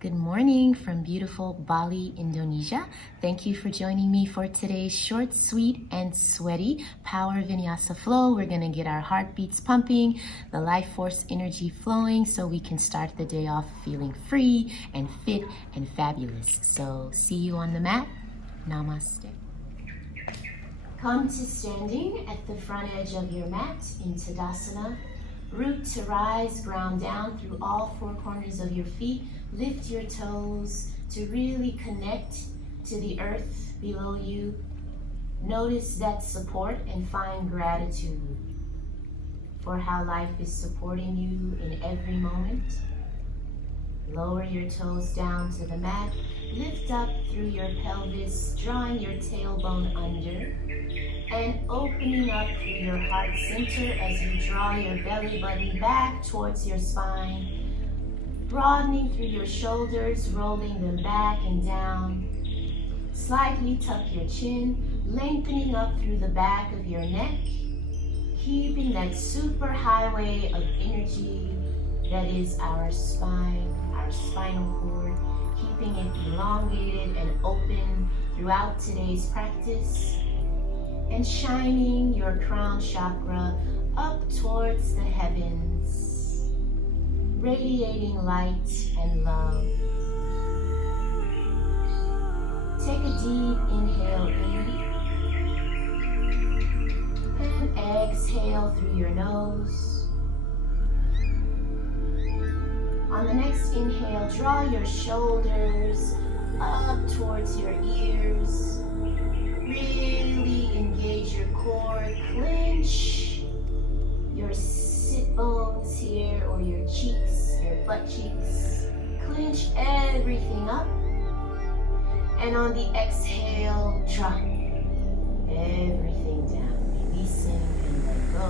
Good morning from beautiful Bali, Indonesia. Thank you for joining me for today's short, sweet, and sweaty power vinyasa flow. We're gonna get our heartbeats pumping, the life force energy flowing so we can start the day off feeling free and fit and fabulous. So see you on the mat. Namaste. Come to standing at the front edge of your mat in Tadasana. Root to rise, ground down through all four corners of your feet. Lift your toes to really connect to the earth below you. Notice that support and find gratitude for how life is supporting you in every moment. Lower your toes down to the mat. Lift up through your pelvis, drawing your tailbone under and opening up through your heart center as you draw your belly button back towards your spine. Broadening through your shoulders, rolling them back and down. Slightly tuck your chin, lengthening up through the back of your neck, keeping that super highway of energy that is our spine, our spinal cord, keeping it elongated and open throughout today's practice, and shining your crown chakra up towards the heavens, radiating light and love. Take a deep inhale in and exhale through your nose. On the next inhale, draw your shoulders up towards your ears. Really engage your core, clench your sit bones here or your cheeks, your butt cheeks. Clench everything up. And on the exhale, drop everything down, releasing and let go.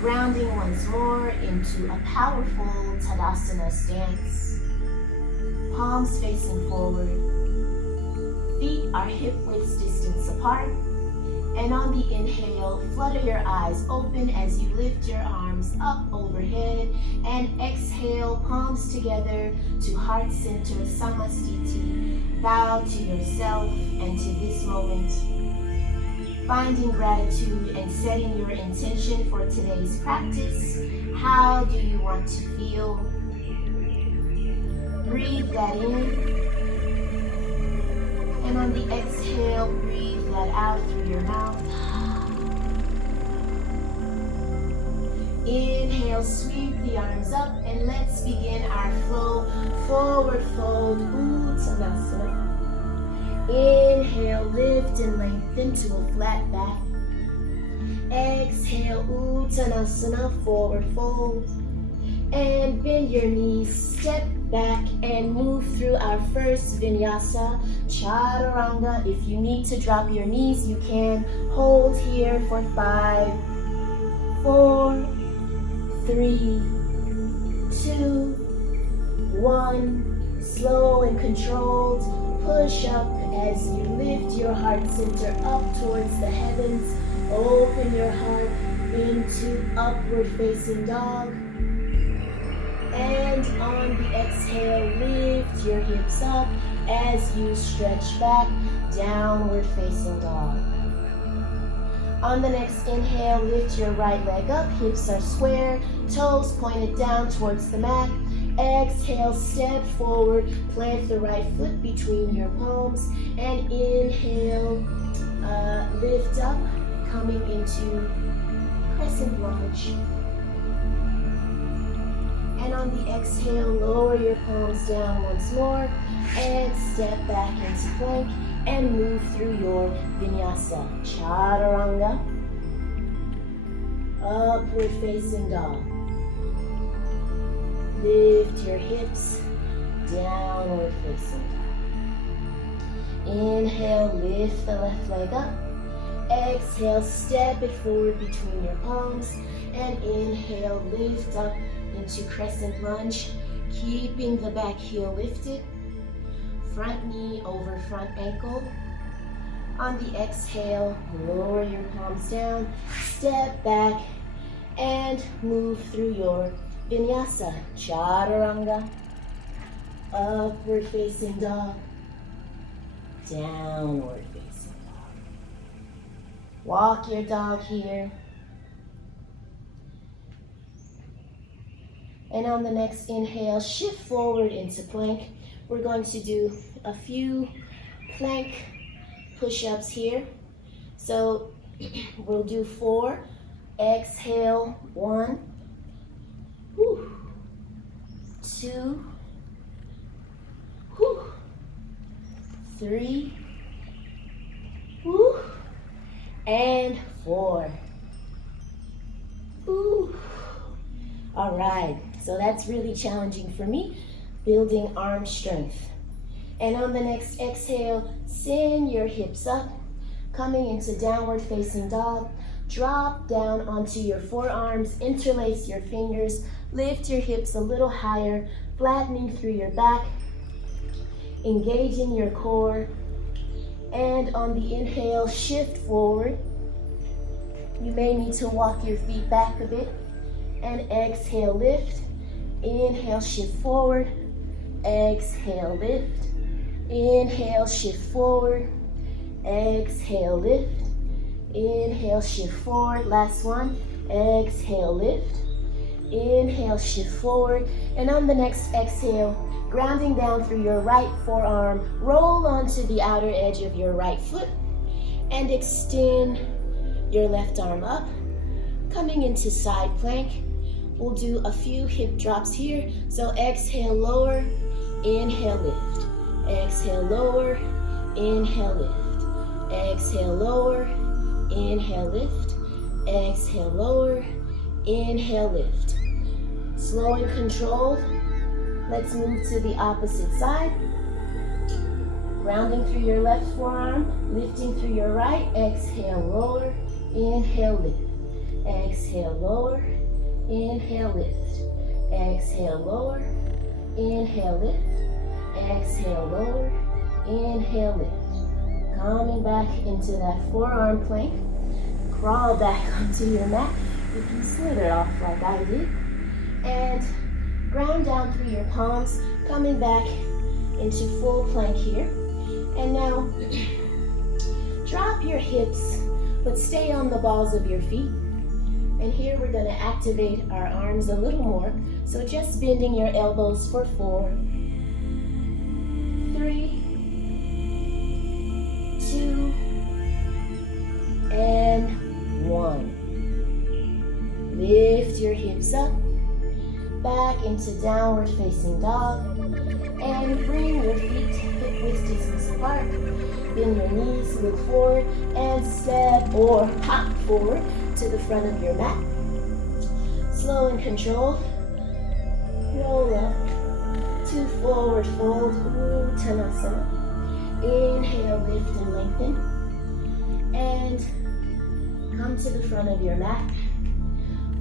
Grounding once more into a powerful Tadasana stance. Palms facing forward. Feet are hip-width distance apart. And on the inhale, flutter your eyes open as you lift your arms up overhead. And exhale, palms together to heart center, Samastiti. Bow to yourself and to this moment. Finding gratitude and setting your intention for today's practice. How do you want to feel? Breathe that in. And on the exhale, breathe that out through your mouth. Inhale, sweep the arms up, and let's begin our flow. Forward fold, Uttanasana. Inhale, lift and lengthen to a flat back. Exhale, Uttanasana, forward fold. And bend your knees, step back and move through our first vinyasa, chaturanga. If you need to drop your knees, you can. Hold here for 5, 4, 3, 2, 1. Slow and controlled. Push up as you lift your heart center up towards the heavens. Open your heart into upward facing dog. And on the exhale, lift your hips up as you stretch back, downward facing dog. On the next inhale, lift your right leg up, hips are square, toes pointed down towards the mat. Exhale, step forward, plant the right foot between your palms, and inhale, lift up, coming into crescent lunge. And on the exhale, lower your palms down once more and step back into plank and move through your vinyasa. Chaturanga, upward facing dog. Lift your hips, downward facing dog. Inhale, lift the left leg up. Exhale, step it forward between your palms. And inhale, lift up into crescent lunge, keeping the back heel lifted. Front knee over front ankle. On the exhale, lower your palms down, step back, and move through your vinyasa, chaturanga. Upward facing dog. Downward facing dog. Walk your dog here. And on the next inhale, shift forward into plank. We're going to do a few plank push-ups here. So we'll do 4. Exhale, 1, 2, 3, and 4. All right, so that's really challenging for me, building arm strength. And on the next exhale, send your hips up, coming into downward facing dog. Drop down onto your forearms, interlace your fingers, lift your hips a little higher, flattening through your back, engaging your core. And on the inhale, shift forward. You may need to walk your feet back a bit. And exhale, lift. Inhale, shift forward. Exhale, lift. Inhale, shift forward. Exhale, lift. Inhale, shift forward. Last one. Exhale, lift. Inhale, shift forward. And on the next exhale, grounding down through your right forearm, roll onto the outer edge of your right foot and extend your left arm up. Coming into side plank, we'll do a few hip drops here. So exhale, lower, inhale, lift. Exhale, lower, inhale, lift. Exhale, lower, inhale, lift. Exhale, lower, inhale, lift. Slow and controlled. Let's move to the opposite side. Grounding through your left forearm, lifting through your right. Exhale, lower, inhale, lift. Exhale, lower, inhale, lift. Exhale, lower, inhale, lift. Exhale, lower, inhale, lift. Coming back into that forearm plank. Crawl back onto your mat if you slither off like I did. And ground down through your palms, coming back into full plank here. And now, drop your hips, but stay on the balls of your feet. And here we're gonna activate our arms a little more. So just bending your elbows for 4, 3, 2, and 1. Lift your hips up, back into downward facing dog, and bring your feet hip width distance apart. Bend your knees, look forward, and step or hop forward to the front of your mat. Slow and controlled. Roll up to forward fold, Uttanasana. Inhale, lift and lengthen. And come to the front of your mat.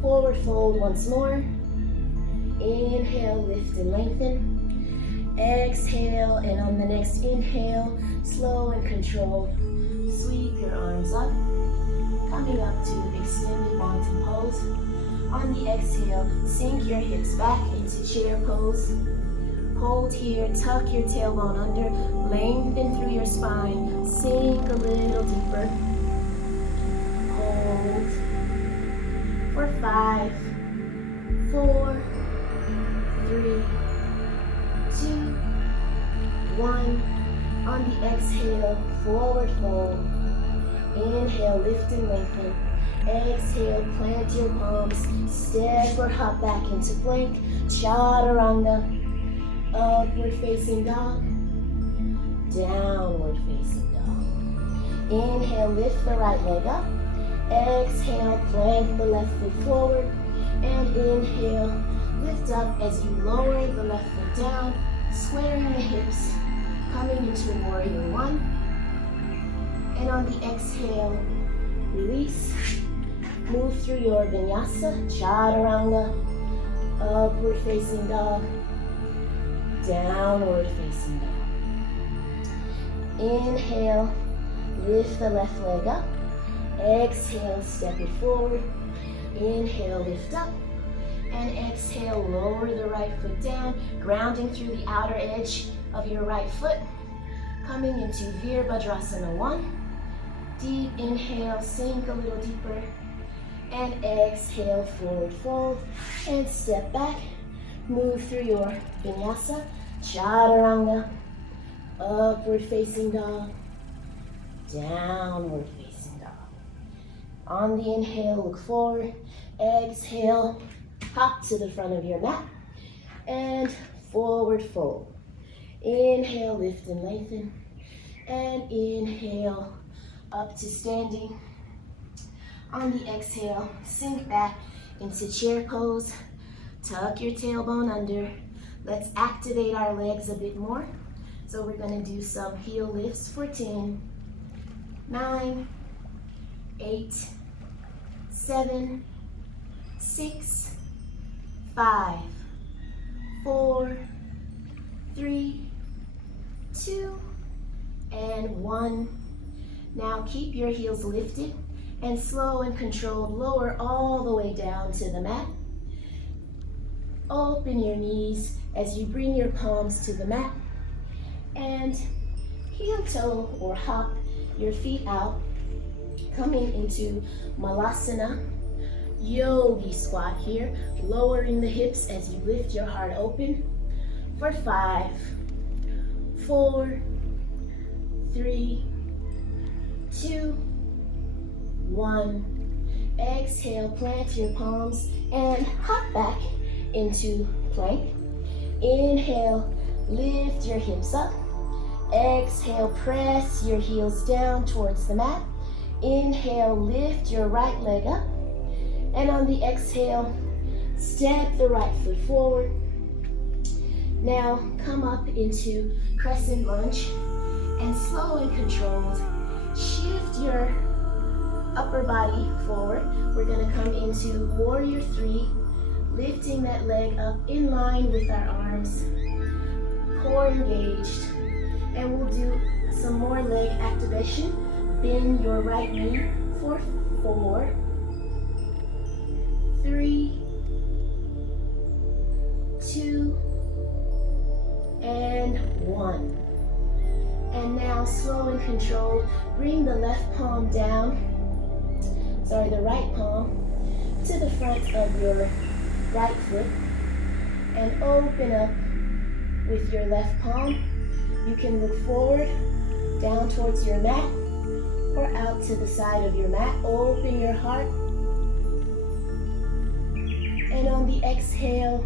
Forward fold once more. Inhale, lift and lengthen. Exhale, and on the next inhale, slow and controlled, sweep your arms up, coming up to extended mountain pose. On the exhale, sink your hips back into chair pose. Hold here, tuck your tailbone under, lengthen through your spine, sink a little deeper. Hold for 5, 4, 3, 2, 1. On the exhale, forward fold. Inhale, lift and lengthen. Exhale, plant your palms. Step or hop back into plank. Chaturanga. Upward facing dog. Downward facing dog. Inhale, lift the right leg up. Exhale, plank the left foot forward. And inhale, lift up as you lower the left foot down, squaring the hips, coming into warrior 1. And on the exhale, release. Move through your vinyasa, chaturanga, upward facing dog, downward facing dog. Inhale, lift the left leg up. Exhale, step it forward. Inhale, lift up. And exhale, lower the right foot down, grounding through the outer edge of your right foot. Coming into Virabhadrasana 1. Deep inhale, sink a little deeper. And exhale, forward fold. And step back. Move through your vinyasa, chaturanga. Upward facing dog. Downward facing dog. On the inhale, look forward. Exhale, hop to the front of your mat. And forward fold. Inhale, lift and lengthen. And inhale, up to standing. On the exhale, sink back into chair pose. Tuck your tailbone under. Let's activate our legs a bit more. So we're gonna do some heel lifts for 10, 9, 8, 7, 6, 5, 4, 3, 2, and 1. Now keep your heels lifted and slow and controlled. Lower all the way down to the mat. Open your knees as you bring your palms to the mat. And heel toe or hop your feet out. Coming into Malasana. Yogi squat here. Lowering the hips as you lift your heart open. For 5, 4, 3, 2, 1. Exhale, plant your palms and hop back into plank. Inhale, lift your hips up. Exhale, press your heels down towards the mat. Inhale, lift your right leg up. And on the exhale, step the right foot forward. Now come up into crescent lunge and slow and controlled, shift your upper body forward. We're gonna come into warrior 3, lifting that leg up in line with our arms, core engaged. And we'll do some more leg activation. Bend your right knee for 4, 3, 2, and 1. And now, slow and controlled, bring the left palm down, the right palm to the front of your right foot and open up with your left palm. You can look forward, down towards your mat, or out to the side of your mat. Open your heart. And on the exhale,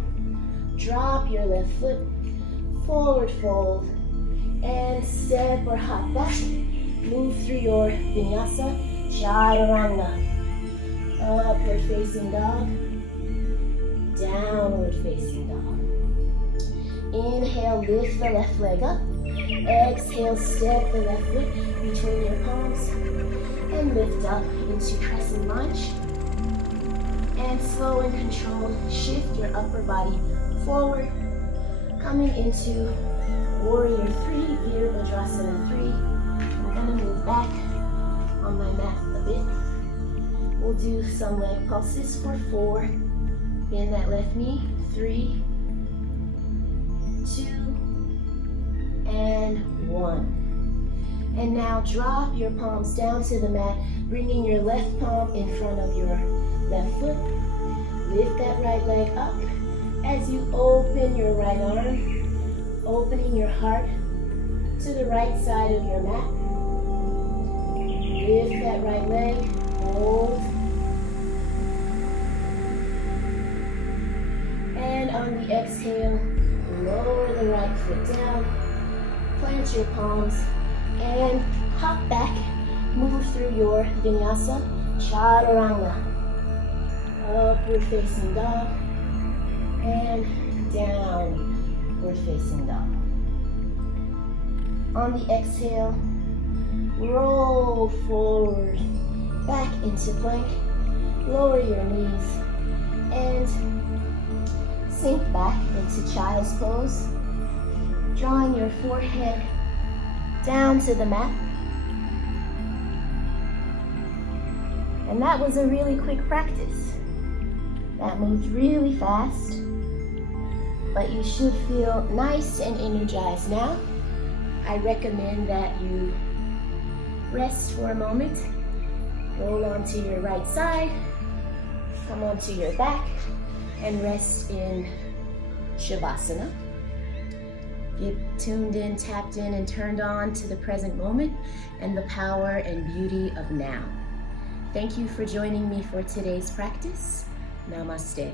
drop your left foot, forward fold, and step or hop back. Move through your vinyasa, chaturanga. Upward facing dog, downward facing dog. Inhale, lift the left leg up. Exhale, step the left foot between your palms and lift up into crescent lunge. And slow and controlled, shift your upper body forward, coming into warrior 3, Virabhadrasana 3. I'm gonna move back on my mat a bit. We'll do some leg pulses for 4. Bend that left knee, 3, 2, and 1. And now drop your palms down to the mat, bringing your left palm in front of your left foot. Lift that right leg up as you open your right arm, opening your heart to the right side of your mat. Lift that right leg, hold. And on the exhale, lower the right foot down, plant your palms, and hop back. Move through your vinyasa, chaturanga. Upward facing dog, and downward facing dog. On the exhale, roll forward, back into plank. Lower your knees, and sink back into child's pose, drawing your forehead down to the mat. And that was a really quick practice. That moved really fast. but you should feel nice and energized now. I recommend that you rest for a moment, roll onto your right side, come onto your back, and rest in Shavasana. Get tuned in, tapped in, and turned on to the present moment and the power and beauty of now. Thank you for joining me for today's practice. Namaste.